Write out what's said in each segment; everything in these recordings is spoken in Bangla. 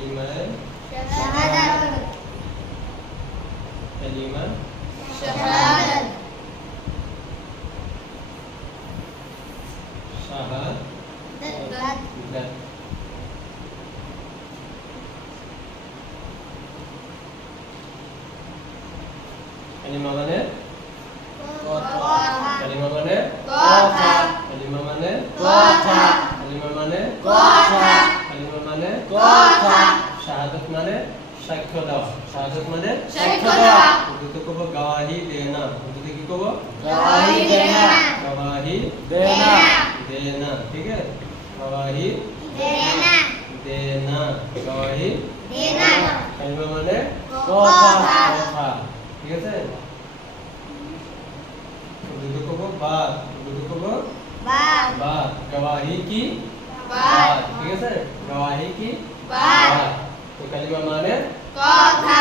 Amen. গওয়াহি দেনা কালিমা মানে কথা কথা ঠিক আছে? উর্দুতে কব বাত উর্দুতে কব বাত বাত গওয়াহি কি? বাত ঠিক আছে? গওয়াহি কি? বাত তো কালিমা মানে? কথা।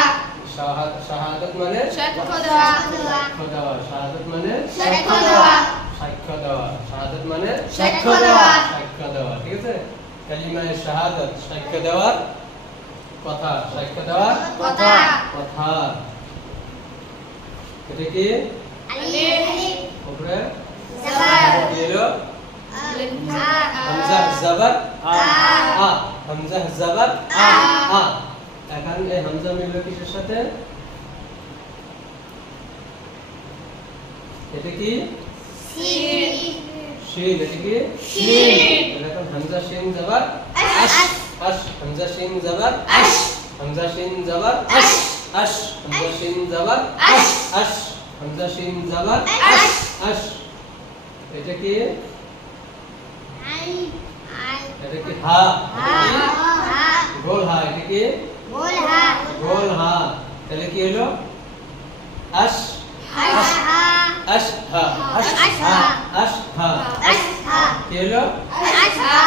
শাহাদাত মানে? সাক্ষ্য দেওয়া সাক্ষ্য দেওয়া শাহাদাত মানে? সাক্ষ্য দেওয়া সাক্ষ্য দেওয়া। শাহাদাত মানে? সাক্ষ্য দেওয়া সাক্ষ্য দেওয়া। ঠিক আছে? কালিমায়ে শাহাদাত সাক্ষ্য দেওয়ার কথা সাক্ষ্য দেওয়ার কথা। কথা। এটা কি? আলিফ। উপরে জাবার। কি হামজা হামজা আ। আ। হামজা জাবার। আ। আ। এখন এই হামজা মিলল কিসের সাথে? এটা কি? শিন এটা কি শিন এখন হামজা শিন জাবার আশ আশ হামজা শিন জাবার আশ হামজা শিন জাবার আশ আশ হামজা শিন জাবার আশ আশ হামজা শিন জাবার আশ আশ এটা কি আই আই এটা কি হা হা এটা হা কি গোল হা এটা কি বল হা গোল হা তাহলে কি হলো আশ আশহা আশহা আশহা আশহা কি হলো আশহা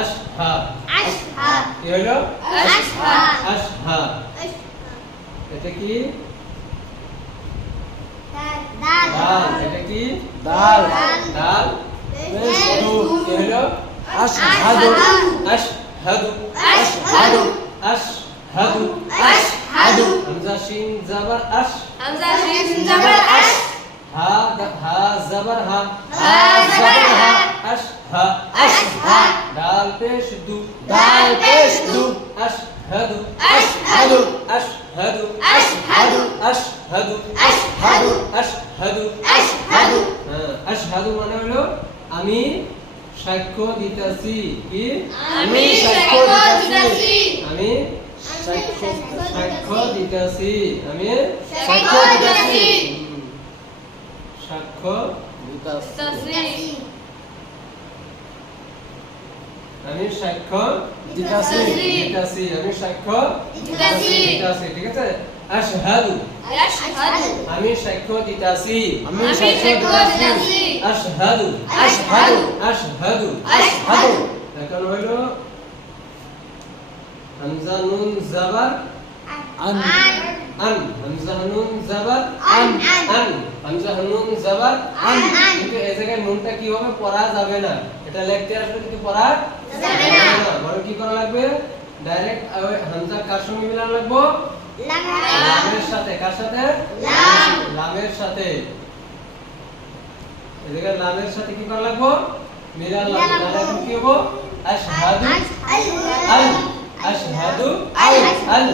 আশহা আশহা কি হলো আশহা আশহা এটা কি ডাল এটা কি ডাল ডাল কি হলো আশহাদু আশহাদু আশহাদু আশহাদু আশহাদু হামজা শিন জাবার আশ। হামজা শিন জাবার আশ। হা দ- হা জাবার হা। হা জাবার হা। আশ হা। আশ হা। ডাল পেশ দু। ডাল পেশ দু। আশহাদু আশহাদু আশহাদু আশহাদু আশহাদু আশহাদু আশহাদু আশহাদু হ্যাঁ, আশহাদু মানে হলো আমি সাক্ষ্য দিতেছি কি? আমি সাক্ষ্য দিতেছি। আমি সাক্ষ্য সাক্ষ্য দিতেছি আমি? সাক্ষ্য দিতেছি সাক্ষ্য দিতাছি আমি সাক্ষ্য? দিতাছি দিতেছি আমি সাক্ষ্য? দিতেছি। দিতেছি ঠিক আছে? আশহাদু। আশহাদু। আমি সাক্ষ্য দিতেছি আমি আমি সাক্ষ্য সাক্ষ্য দিতেছি আশহাদু। আশহাদু। আশহাদু। আশহাদু। এখন হইল? হামজা নুন জাবার আন। আন। হামজা নুন জাবার আন। আন হামজা নুন জাবার আন। কিন্তু এই জায়গায় নুনটা কি হবে পড়া যাবে না? এটা লিখতে আসলে কিন্তু পড়া যাবে না। বড় কি করা লাগবে? ডাইরেক্ট হামজা কার সঙ্গে মিলানো লাগবে? লামের সাথে। কার সাথে? লাম। লামের সাথে। এই জায়গায় লামের সাথে কি করা লাগবে? মিলান লাগবে। কি হবে? আশহাদু। আল আশহাদু আল আল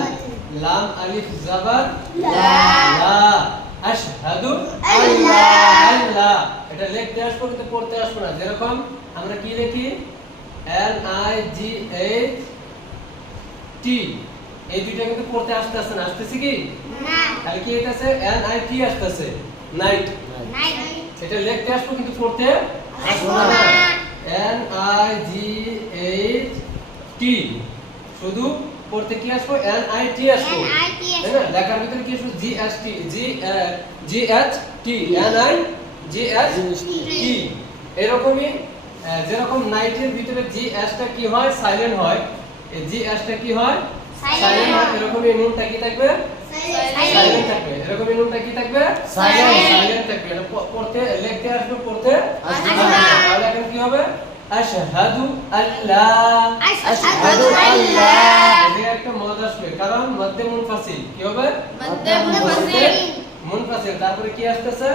লাম আলিফ জাবার লা। লা আশহাদু আল্লাহ। আল্লাহ এটা লিখতে আসব কিন্তু পড়তে আসব না। যেরকম আমরা কি লিখি? N I G H T এই দুইটা কিন্তু পড়তে আসতে আসতে না। আসতেছে কি? না। তাহলে কি হইতাছে? এন আই টি আসতেছে। নাইট নাই এটা লিখতে আসব কিন্তু পড়তে আসব না। N I G H T শুধু পড়তে কি আসব? এন আই টি আসব। তাই না? লেখার ভিতরে কি আসব? G S T G G H T N I G S T এরকমই যেরকম নাইটের ভিতরে জি এসটা কি হয়? সাইলেন্ট হয়। জি এসটা কি হয়? সাইলেন্ট হয়। এরকমই নুনটা কি থাকবে? সাইলেন্ট থাকবে। এরকমই নুনটা কি থাকবে? Silent. সাইলেন্ট থাকবে। পড়তে লিখতে আসবে পড়তে আসবে। তাহলে এখন কি হবে? আশহাদু আল্লাহ আশহাদু আল্লাহ এখানে একটা মদ আসবে কারণ মধ্যে মুনফাসিল। কি হবে? মধ্যে মুনফাসিল। মুনফাসিল তারপরে কি আসতেছে?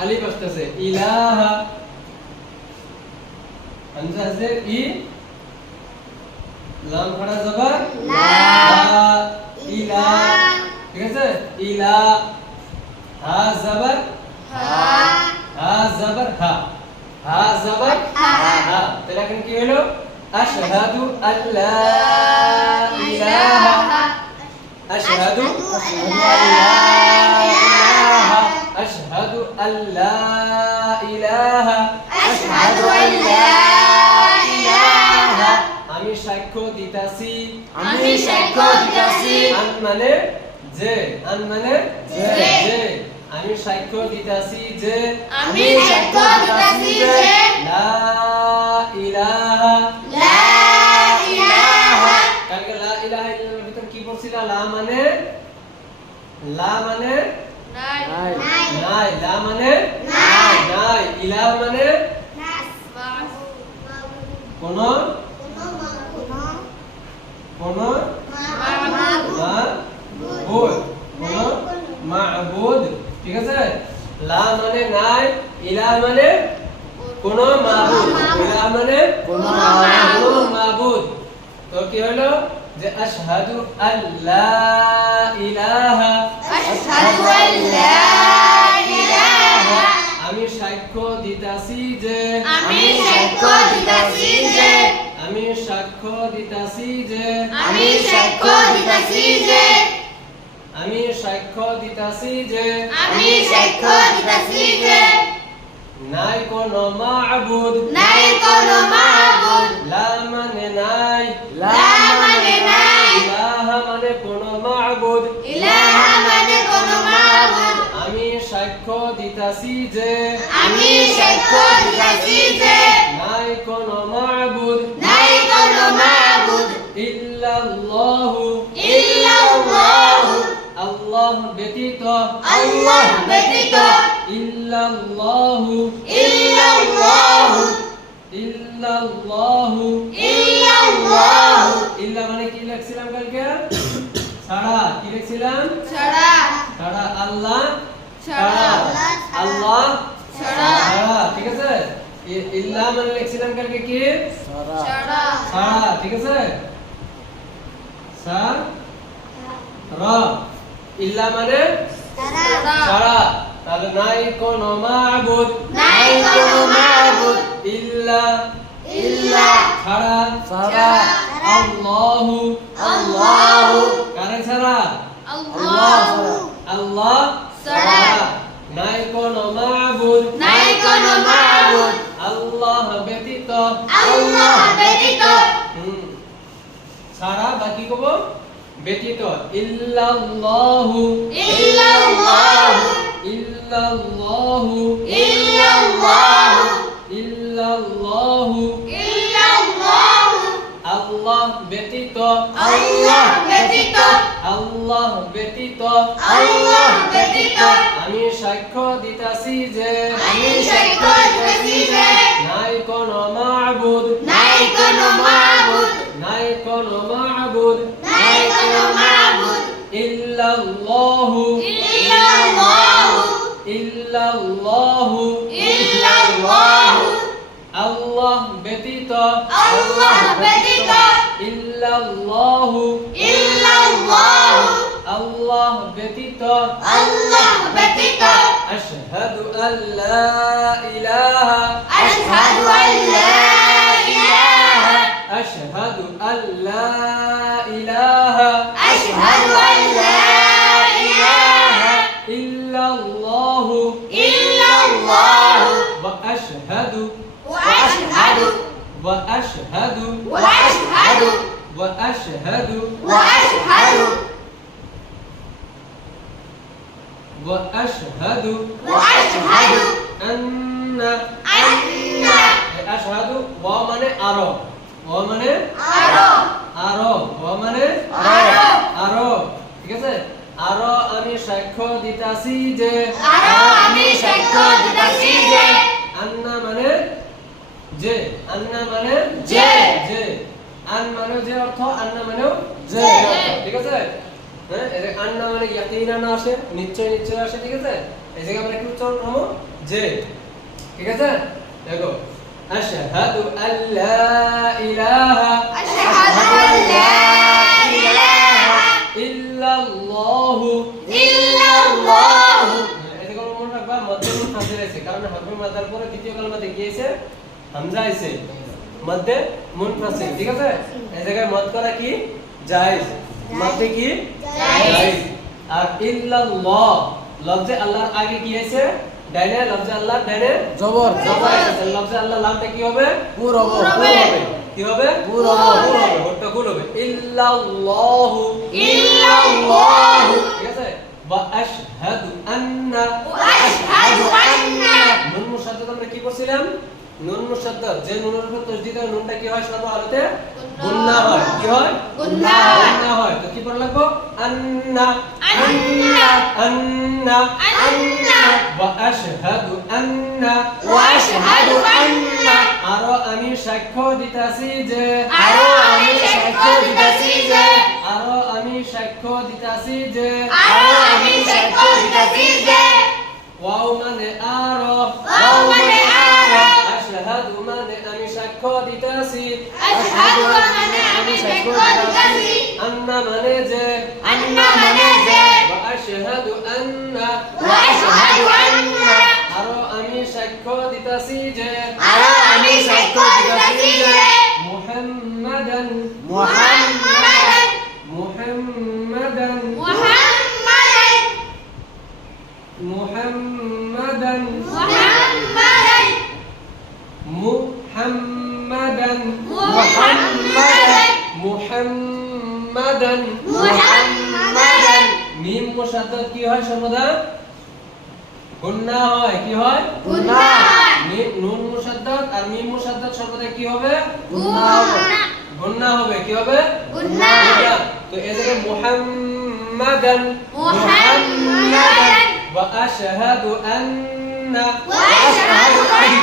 আলিফ আসতেছে ইলাহা। হামজা আছে ই লাম খড়া জবর লা ইলা ঠিক আছে? ইলা হা জবর হা। হা জবর হা। ها زبط ها لكن كي يلو أشهد أن لا إله. أشهد أن لا إله. أشهد أن لا إله. أشهد أن لا إله. أمي شاكو ديتاسي أمي شاكو ديتاسي أن منر جي. أن منر جي. جي. আমি সাক্ষ্য দিতাছি যে আমি সাক্ষ্য দিতাছি যে লা ইলাহা লা ইলাহা। কালকে লা ইলাহা ইল্লাল্লাহর ভিতর কি লা মানে? লা মানে? নাই। নাই। লা মানে? নাই। নাই। ইলাহ মানে? কোন মাবুদ কোন মাবুদ ঠিক আছে লা মানে নাই ইলা মানে কোন মাবুদ। ইলা মানে কোন মাবুদ। তো কি হলো? যে আশহাদু আল্লা ইলাহা। আশহাদু আল্লা ইলাহা। আমি সাক্ষ্য দিতাছি যে আমি সাক্ষ্য দিতাছি যে আমি সাক্ষ্য দিতাছি যে আমি সাক্ষ্য দিতাছি যে আমি সাক্ষ্য দিতাছি যে আমি সাক্ষ্য দিতাছি যে নাই কোন মাবুদ নাই কোনো মাবুদ লা মানে নাই লা মানে নাই ইলাহা মানে কোন মাবুদ। ইলাহা মানে কোনো মাবুদ। আমি সাক্ষ্য দিতাছি যে আমি সাক্ষ্য দিতাছি যে নাই কোন মাবুদ। আল্লাহ ব্যতীত আল্লাহ ব্যতীত ইল্লাল্লাহু ইল্লাল্লাহু ইল্লাল্লাহু ইল্লাল্লাহু ইল্লা মানে কি লিখছিলাম কালকে? ছাড়া। কি লিখছিলাম? ছাড়া। ছাড়া। আল্লাহ। ছাড়া। আল্লাহ ছাড়া। ছাড়া। ঠিক আছে? ইল্লা মানে লিখছিলাম কালকে কি? ছাড়া। ছাড়া। ঠিক আছে? সা র। ইল্লা মানে ছাড়া তাহলে নাই কোন মাবুদ। নাই কোনো মাবুদ। ইল্লা। ইল্লা। ছাড়া সারা। আল্লাহু। আল্লাহু। কারে ছাড়া আল্লাহু। আল্লাহ ছাড়া নাই কোন মাবুদ। নাই কোনো মাবুদ। আল্লাহ ব্যতীত। আল্লাহ ব্যতীত। হুম। ছাড়া বাকি কব? ব্যতীত ইল্লাল্লাহু ইল্লাল্লাহু ইল্লাল্লাহু ইল্লাল্লাহু ইল্লাল্লাহু ইল্লাল্লাহু আল্লাহ ব্যতীত আল্লাহ ব্যতীত আল্লাহ ব্যতীত আল্লাহ ব্যতীত আমি সাক্ষ্য দিতাছি যে আমি সাক্ষ্য الله بدك إلا الله. إلا الله. الله بدك الله بدك أشهد أن لا إله وأشهد وأشهد وأشهد وأشهد وأشهد وأشهد أن أن أشهد ومن أرى. ومن أرى. أرى. ومن أرى. أرى. ঠিক আছে? أرى আমি সাক্ষ্য দিতাছি যে أرى আমি সাক্ষ্য দিতাছি যে أن মানে যে আন্না মানে যে। যে। আন মানে যে অর্থ আন্না মানে যে ঠিক আছে? হ্যাঁ আন্না মানে ইয়াকিনান আসে নিশ্চয় নিশ্চয় আসে ঠিক আছে? এই আমরা উচ্চারণ করব? যে। ঠিক আছে? দেখো আশহাদু আল্লা ইলাহা। আশহাদু আল্লা হ্যাঁ, কারণ হারফে মাদার পরে দ্বিতীয় কালমাতে গিয়েছে। মধ্যে ঠিক আছে? এই জায়গায় মত করা কি? জায়েজ। মধ্যে কি? জায়েজ। আর ইল্লাল্লাহ লফজে আল্লাহর আগে কি আছে ডাইনে লফজে আল্লাহ ডাইনে? জবর। জবর আছে লফজে আল্লাহ কি হবে? পুর হবে। পুর হবে। কি হবে? পুর হবে। পুর হবে। হবে। ইল্লাল্লাহ। ইল্লাল্লাহ। ঠিক আছে? ওয়া আশহাদু আন্না। ওয়া আশহাদু আন্না। আমরা কি করছিলাম? নুন শব্দ যে নুনের উপর হয় নুনটা কি হয়? সর্ব আলোতে গুন্না হয়। কি হয়? গুন্না গুন্না হয়। তো কি পড়া আন্না। আন্না। আন্না। আন্না। ওয়া আশহাদু আন্না। ওয়া আশহাদু আন্না। আর আমি সাক্ষ্য দিতাছি যে আর আমি সাক্ষ্য দিতাছি যে আর আমি সাক্ষ্য দিতাছি যে আর আমি সাক্ষ্য দিতাছি যে ওয়াও মানে আর। ওয়াও মানে خود تاسی أشهد و من اعمل به خود تاسی أن من جه أن من جه و اشهد ان و মুহাম্মাদান মুহাম্মাদান মুহাম্মাদান মিম মুসাদ্দাদ কি হয় সর্বদা গুন্না হয় কি হয় গুন্না মিম নুন মুসাদ্দাদ আর মিম মুসাদ্দাদ সর্বদা কি হবে গুন্না গুন্না হবে কি হবে গুন্না তো এই জায়গায় মুহাম্মাদান মুহাম্মাদান ওয়া আশহাদু আন্না وأشهد أن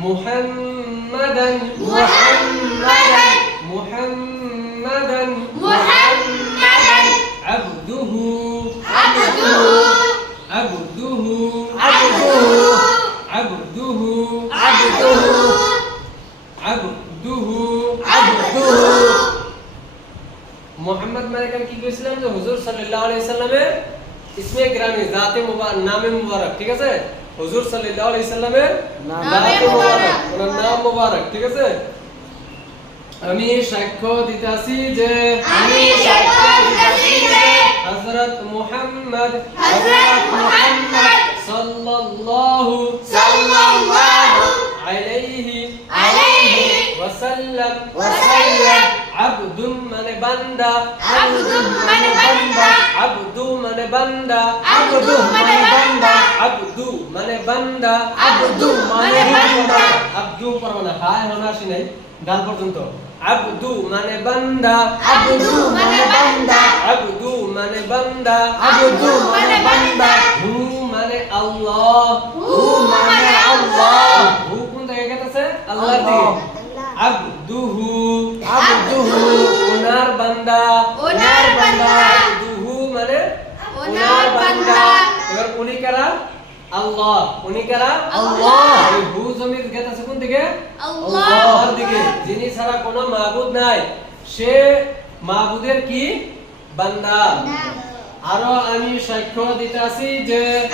মুহাম্মাদান মুহাম্মাদান মুহাম্মাদান মুহাম্মাদান আবদুহু عبده আবদুহু عبده আবদুহু عبده আবদুহু عبده মোহাম্মদ মালিকান কি করেছিলাম যে হুজুর সাল্লাল্লাহু আলাইহি সাল্লামের ইসমে গ্রামে জাতে মুবারক নামে মুবারক ঠিক আছে হুজুর সাল্লাল্লাহু আলাইহি সাল্লামের নামে মুবারক। ওনার নাম মুবারক ঠিক আছে? আমি সাক্ষ্য দিতাছি যে আমি সাক্ষ্য দিতাছি যে হযরত মুহাম্মদ হযরত মুহাম্মদ সাল্লাল্লাহু সাল্লাল্লাহু আলাইহি আলাইহি ওয়াসাল্লাম। ওয়াসাল্লাম। আবদুন মানে বান্দা আবদুন মানে বান্দা আবদু মানে বান্দা আবদু মানে বান্দা আবদু মানে বান্দা আবদু মানে বান্দা আবদু পড়ব না হায় হনা আসি নাই ডাল পর্যন্ত আবদু মানে বান্দা আবদু মানে বান্দা আবদু মানে বান্দা আবদু মানে বান্দা হু মানে আল্লাহ হু মানে আল্লাহ হু কোন জায়গায় গেছে আল্লাহর দিকে আবদুহু। আবদুহু। ওনার বান্দা। ওনার বান্দা। আবদুহু মানে ওনার বান্দা। এবার উনি কারা? আল্লাহ। উনি কারা? আল্লাহ। এই হু জমির গেতাছে কোন দিকে? আল্লাহর দিকে। যিনি ছাড়া কোনো মাবুদ নাই। সে মাবুদের কি? বান্দা। আরও আমি সাক্ষ্য দিতাছি যে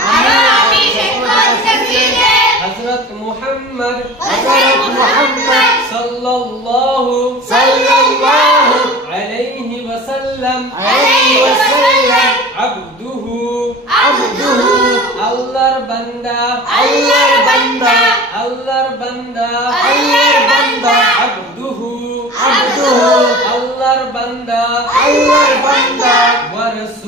আমি সাক্ষ্য দিতাছি যে حسرة محمد. حسرة محمد. صلى الله صلى الله عليه وسلم. عليه وسلم. عبده. عبده. الله بندا. الله بندا. الله بندا. الله بندا. عبده. عبده. الله بندا. الله بندا. ورسوله.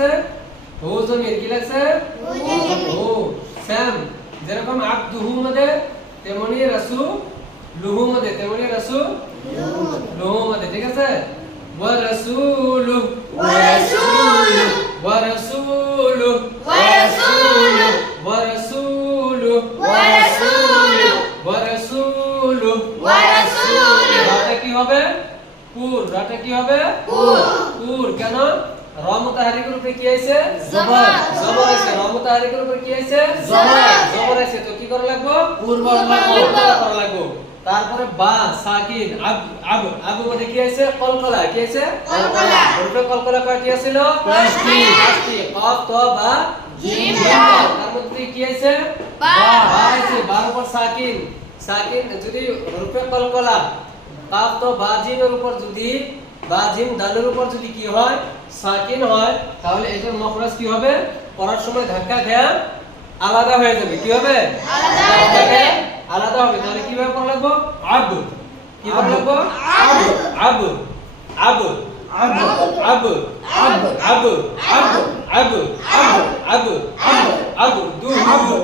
سر هو ضمير كي لك هو سام যেরকম আব্দুহু মধ্যে তেমনি রাসু লুহু মধ্যে তেমনি রাসু লুহু মধ্যে ঠিক আছে ওয়ারাসুলু ওয়ারাসুলু ওয়ারাসুলু ওয়ারাসুলু ওয়ারাসুলু ওয়ারাসুলু ওয়ারাসুলু ওয়ারাসুলু রাটা কি হবে পুর রাটা কি হবে পুর পুর কেন র মুতাহারিকের উপরে কি আছে জবর। জবর আছে র মুতাহারিকের উপরে কি আছে জবর। জবর আছে তো কি করা লাগবে? পূর্ব করা লাগবে। তারপরে বা সাকিন আব আব আব মধ্যে কি আছে কলকলা। কি আছে কলকলা। উপরে কলকলা কয়টি আছিল? পাঁচটি। পাঁচটি। কফ ত বা জিম। তার মধ্যে কি আছে বা। বা আছে বার উপর সাকিন সাকিন যদি রূপে কলকলা কাফ তো বাজিমের উপর যদি বাজিম দালের উপর যদি কি হয় সাকিন হয় তাহলে এটার মখরাজ কি হবে? পড়ার সময় ধাক্কা খেয়া আলাদা হয়ে যাবে। কি হবে? হয়ে আলাদা হবে। তাহলে কীভাবে পড়া লাগবো? আবু কি পড়া লাগবো? আবু আবু আব ab ab ab ab ab ab ab ab ab duhu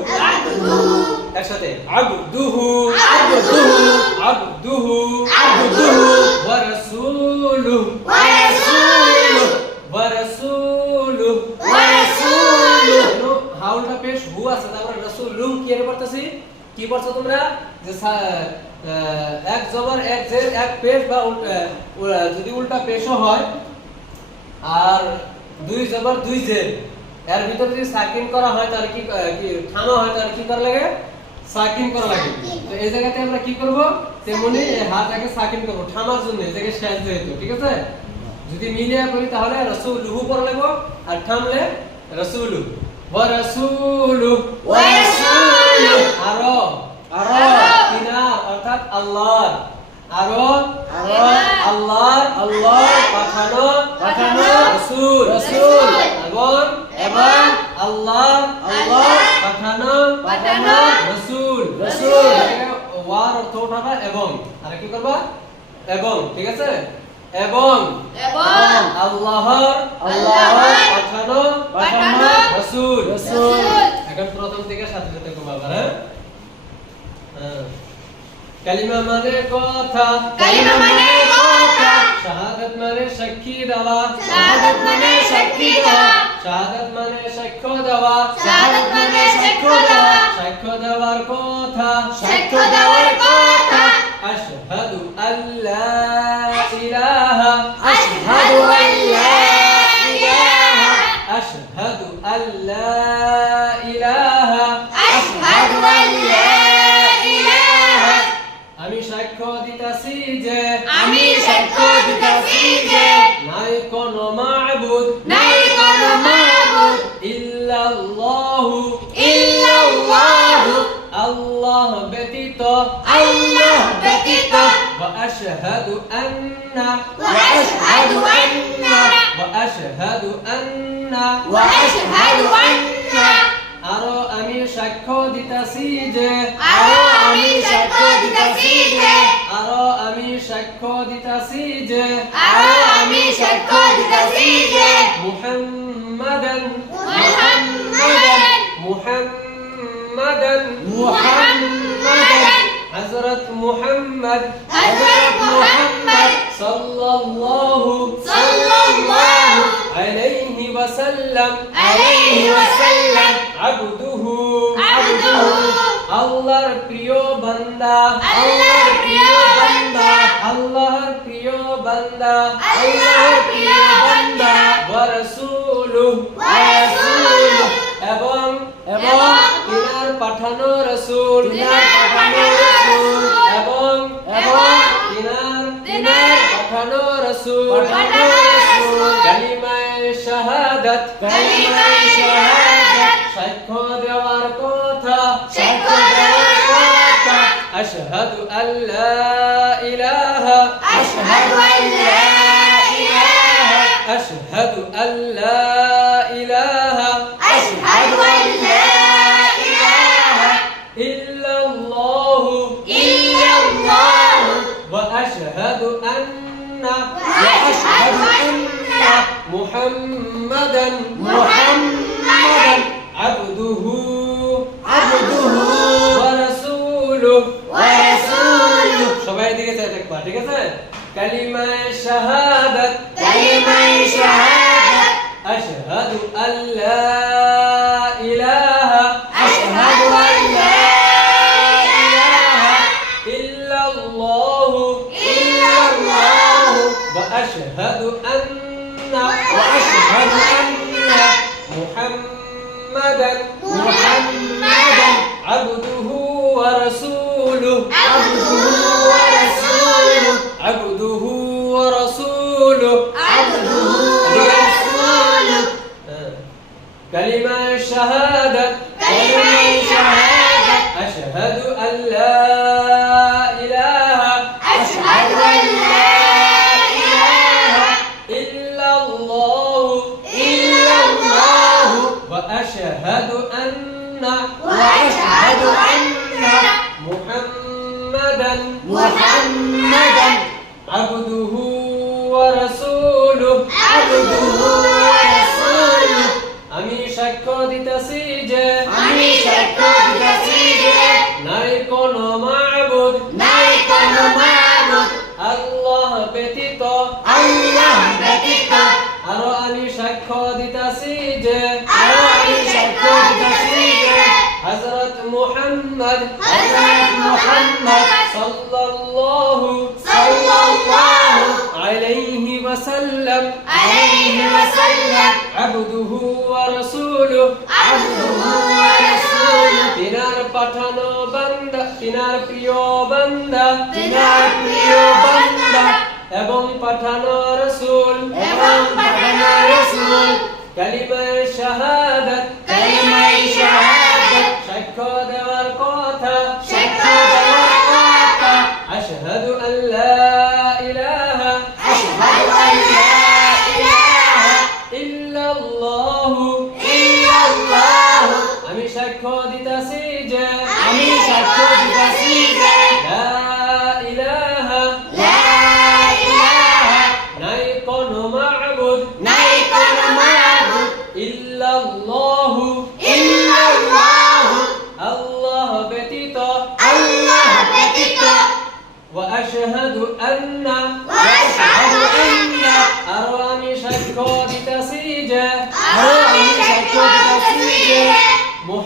একসাথে আব দুহু আব দুহু আব দুহু আব দুহু ওয়ারাসূলু ওয়ারাসূলু ওয়ারাসূলু ওয়ারাসূলু হাউলটা পেশ হু আছে তারপরে রাসূল রুম কি এর পড়তেছি? কি পড়ছো তোমরা? যে এক জবর এক জের এক পেশ বা যদি উল্টা পেশও হয় আর দুই জবর দুই জের। এর ভিতরে যদি সাকিন করা হয় তাহলে কি থামা হয় তাহলে কি করা লাগে? সাকিন করা লাগে। তো এই জায়গাতে আমরা কি করব? তেমনি হাত আগে সাকিন করব থামার জন্য এই জায়গায় শেষ যেহেতু ঠিক আছে? যদি মিলিয়ে করি তাহলে রসুলুহু পড়া লাগব আর থামলে রসুলু ওয়া রসুলু ওয়া রসুলু আরও আরও তিনা অর্থাৎ আল্লাহ আরও আল্লাহ আল্লাহ পাঠানো পাঠানো রাসূল। রাসূল। এবং এবং আল্লাহ আল্লাহ পাঠানো পাঠানো রাসূল। রাসূল। ওয়ার অর্থ উঠাবা এবং। আর কি করবা? এবং ঠিক আছে? এবং। এবং আল্লাহর আল্লাহর পাঠানো পাঠানো রাসূল। রাসূল। এখন প্রথম থেকে সাথে সাথে করবা হ্যাঁ। কালিমা মানে কথা। কালিমা মানে কথা। শাহাদাত মানে সাক্ষী দেওয়া। শাহাদাত মানে সাক্ষী দেওয়া। শাহাদাত মানে সাক্ষ্য দেওয়া। শাহাদাত মানে সাক্ষ্য দেওয়া। সাক্ষ্য দেওয়ার কথা। সাক্ষ্য দেওয়ার কথা। আশহাদু আল্লা ইলাহা। وأشهد أن وأشهد أن وأشهد أن وأشهد أن আরো আমি সাক্ষ্য দিতাছি যে আরো আমি সাক্ষ্য দিতেছি যে আরো আমি সাক্ষ্য দিতাছি যে আরো আমি সাক্ষ্য দিতেছি যে হযরত মুহাম্মদ। হযরত মুহাম্মদ সাল্লাল্লাহু সাল্লাল্লাহু আলাইহি ওয়াসাল্লাম। আলাইহি ওয়াসাল্লাম। আবদুহু। আবদুহু। আল্লাহর প্রিয় বান্দা। আল্লাহর প্রিয় বান্দা। আল্লাহর প্রিয় বান্দা। আল্লাহর প্রিয় বান্দা। ওয়া রাসূলুহু। ওয়া রাসূলুহু। এবং এবং তিনার পাঠানো রাসূল। সাক্ষ্য দেওয়ার কথা সাক্ষ্য দেওয়ার কথা আশহাদু আল্লা ইলাহা আশহাদু আল্লা ইলাহা আশহাদু আল্লা 五、六、七、八、九。পাঠানো বান্দা তিনার প্রিয় বান্দা তিনার প্রিয় বান্দা। এবং পাঠানো রসুল এবং পাঠানো রসুল। কালিমায়ে শাহাদ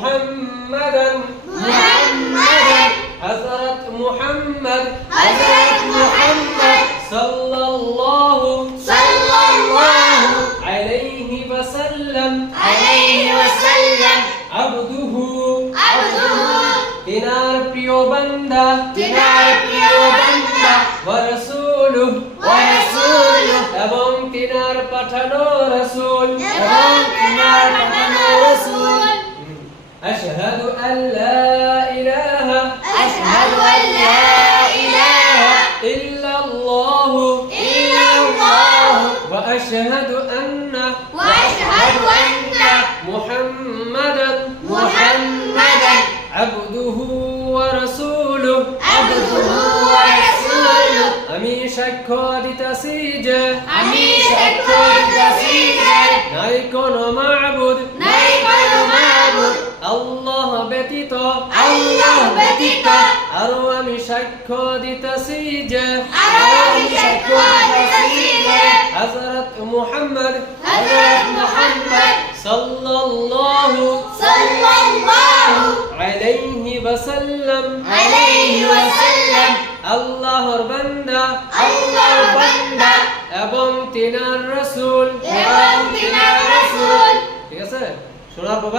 محمدا. محمدا. أثرت محمد. أثرت محمد. صلى الله أن لا بتسيجه أراني شكوى بتسيجه حضرة محمد حضرة محمد صلى الله صلى الله عليه وسلم عليه وسلم আল্লাহর বান্দা আল্লাহর বান্দা এবং তিনার রাসূল এবং তিনার রাসূল ঠিক আছে শোনার বাবা